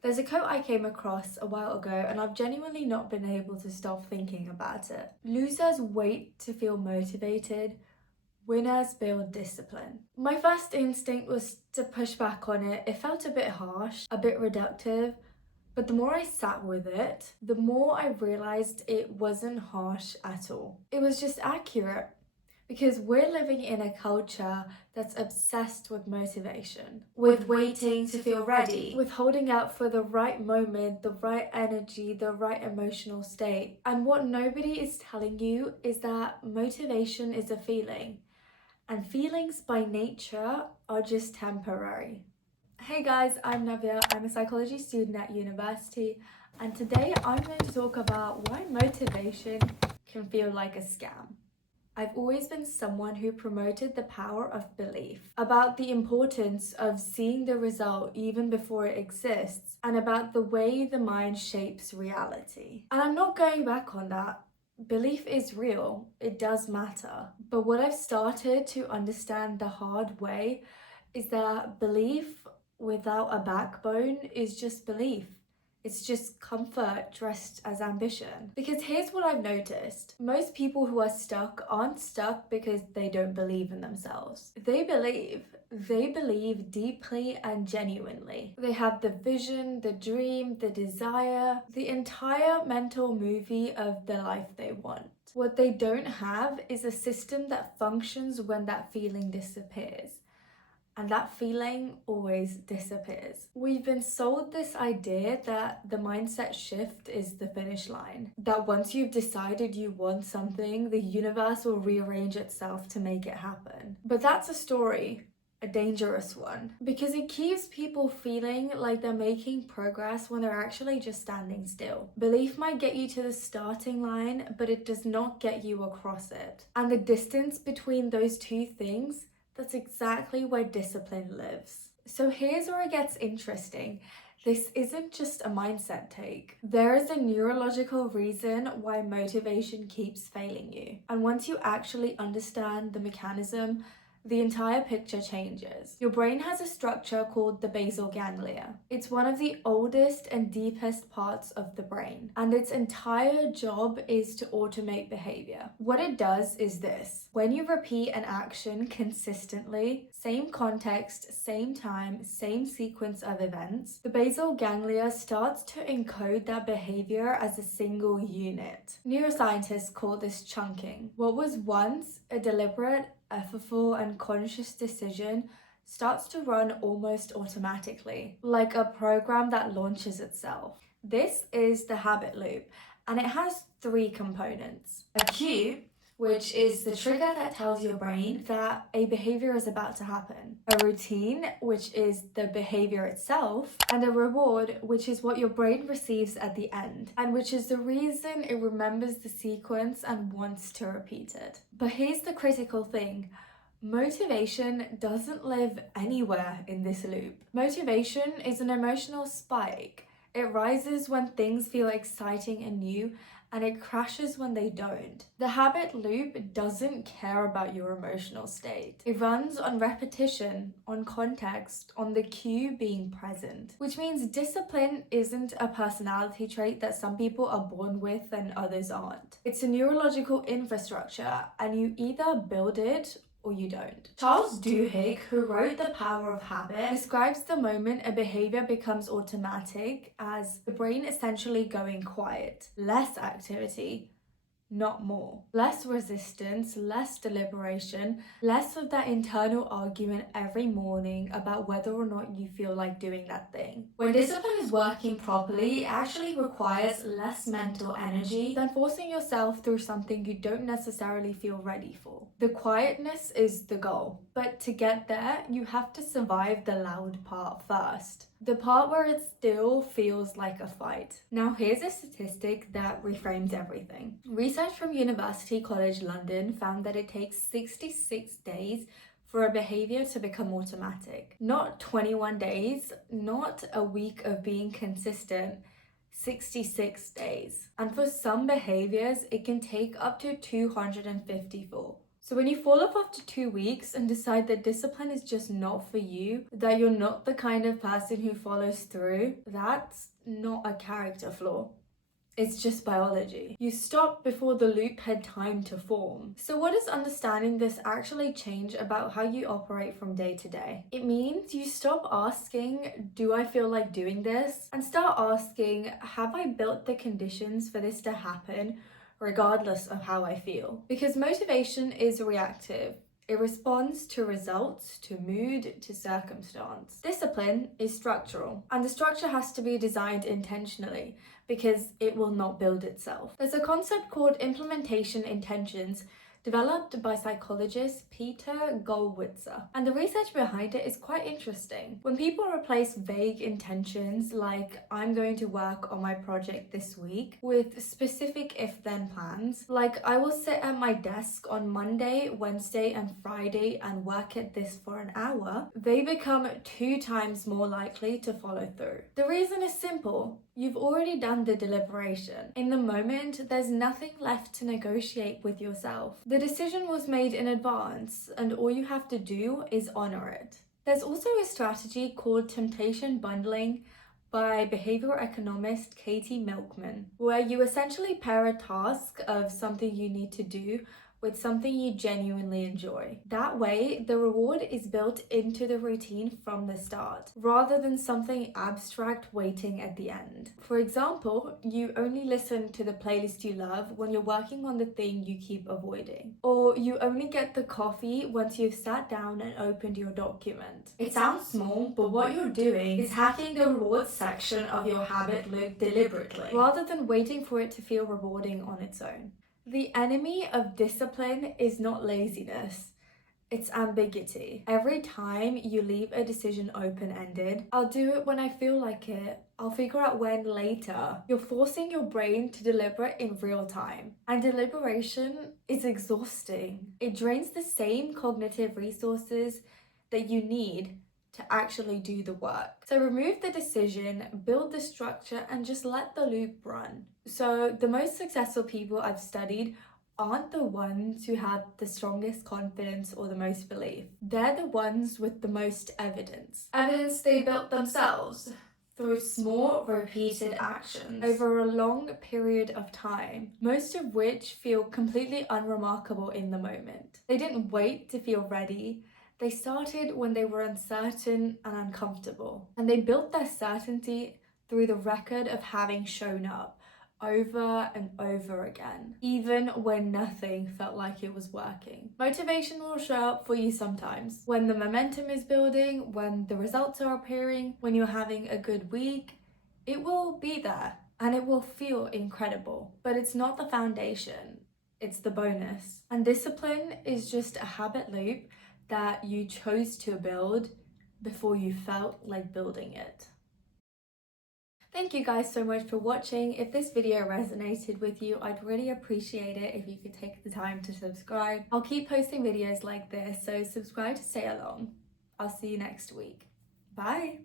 There's a quote I came across a while ago and I've genuinely not been able to stop thinking about it. Losers wait to feel motivated, winners build discipline. My first instinct was to push back on it. It felt a bit harsh, a bit reductive, but the more I sat with it, the more I realized it wasn't harsh at all. It was just accurate. Because we're living in a culture that's obsessed with motivation, with waiting to feel ready, with holding out for the right moment, the right energy, the right emotional state. And what nobody is telling you is that motivation is a feeling, and feelings by nature are just temporary. Hey guys, I'm Navia. I'm a psychology student at university, and today I'm going to talk about why motivation can feel like a scam. I've always been someone who promoted the power of belief, about the importance of seeing the result even before it exists, and about the way the mind shapes reality. And I'm not going back on that. Belief is real, it does matter. But what I've started to understand the hard way is that belief without a backbone is just belief. It's just comfort dressed as ambition. Because here's what I've noticed. Most people who are stuck aren't stuck because they don't believe in themselves. They believe deeply and genuinely. They have the vision, the dream, the desire, the entire mental movie of the life they want. What they don't have is a system that functions when that feeling disappears. And that feeling always disappears. We've been sold this idea that the mindset shift is the finish line. That once you've decided you want something, the universe will rearrange itself to make it happen. But that's a story, a dangerous one, because it keeps people feeling like they're making progress when they're actually just standing still. Belief might get you to the starting line, but it does not get you across it. And the distance between those two things, that's exactly where discipline lives. So here's where it gets interesting. This isn't just a mindset take. There is a neurological reason why motivation keeps failing you. And once you actually understand the mechanism, the entire picture changes. Your brain has a structure called the basal ganglia. It's one of the oldest and deepest parts of the brain, and its entire job is to automate behavior. What it does is this: when you repeat an action consistently, same context, same time, same sequence of events, the basal ganglia starts to encode that behavior as a single unit. Neuroscientists call this chunking. What was once a deliberate, effortful, and conscious decision starts to run almost automatically, like a program that launches itself. This is the habit loop, and it has three components: a cue, which is the trigger that tells your brain that a behavior is about to happen, a routine, which is the behavior itself, and a reward, which is what your brain receives at the end, and which is the reason it remembers the sequence and wants to repeat it. But here's the critical thing: motivation doesn't live anywhere in this loop. Motivation is an emotional spike. It rises when things feel exciting and new, and it crashes when they don't. The habit loop doesn't care about your emotional state. It runs on repetition, on context, on the cue being present. Which means discipline isn't a personality trait that some people are born with and others aren't. It's a neurological infrastructure, and you either build it or you don't. Charles Duhigg, who wrote The Power of Habit, describes the moment a behavior becomes automatic as the brain essentially going quiet. Less activity, not more. Less resistance, less deliberation, less of that internal argument every morning about whether or not you feel like doing that thing. When discipline is working properly, it actually requires less mental energy than forcing yourself through something you don't necessarily feel ready for. The quietness is the goal, but to get there, you have to survive the loud part first. The part where it still feels like a fight. Now here's a statistic that reframes everything. Research from University College London found that it takes 66 days for a behavior to become automatic. Not 21 days, not a week of being consistent, 66 days. And for some behaviors, it can take up to 254. So when you fall off after 2 weeks and decide that discipline is just not for you, that you're not the kind of person who follows through, that's not a character flaw. It's just biology. You stopped before the loop had time to form. So what does understanding this actually change about how you operate from day to day? It means you stop asking, do I feel like doing this? And start asking, have I built the conditions for this to happen regardless of how I feel? Because motivation is reactive. It responds to results, to mood, to circumstance. Discipline is structural, and the structure has to be designed intentionally because it will not build itself. There's a concept called implementation intentions developed by psychologist Peter Gollwitzer, and the research behind it is quite interesting. When people replace vague intentions like I'm going to work on my project this week with specific if-then plans, like I will sit at my desk on Monday, Wednesday and Friday and work at this for an hour, they become 2 times more likely to follow through. The reason is simple. You've already done the deliberation. In the moment, there's nothing left to negotiate with yourself. The decision was made in advance, and all you have to do is honor it. There's also a strategy called temptation bundling by behavioral economist Katie Milkman, where you essentially pair a task of something you need to do with something you genuinely enjoy. That way, the reward is built into the routine from the start, rather than something abstract waiting at the end. For example, you only listen to the playlist you love when you're working on the thing you keep avoiding. Or you only get the coffee once you've sat down and opened your document. It sounds small, but what you're doing is hacking the rewards section of your habit loop deliberately, rather than waiting for it to feel rewarding on its own. The enemy of discipline is not laziness, it's ambiguity. Every time you leave a decision open-ended, I'll do it when I feel like it, I'll figure out when later, you're forcing your brain to deliberate in real time. And deliberation is exhausting. It drains the same cognitive resources that you need to actually do the work. So remove the decision, build the structure, and just let the loop run. So the most successful people I've studied aren't the ones who have the strongest confidence or the most belief. They're the ones with the most evidence. Evidence they built themselves through small, repeated actions over a long period of time, most of which feel completely unremarkable in the moment. They didn't wait to feel ready. They started when they were uncertain and uncomfortable, and they built their certainty through the record of having shown up over and over again, even when nothing felt like it was working. Motivation will show up for you sometimes. When the momentum is building, when the results are appearing, when you're having a good week, it will be there and it will feel incredible. But it's not the foundation, it's the bonus. And discipline is just a habit loop that you chose to build before you felt like building it. Thank you guys so much for watching. If this video resonated with you, I'd really appreciate it if you could take the time to subscribe. I'll keep posting videos like this, so subscribe to stay along. I'll see you next week. Bye!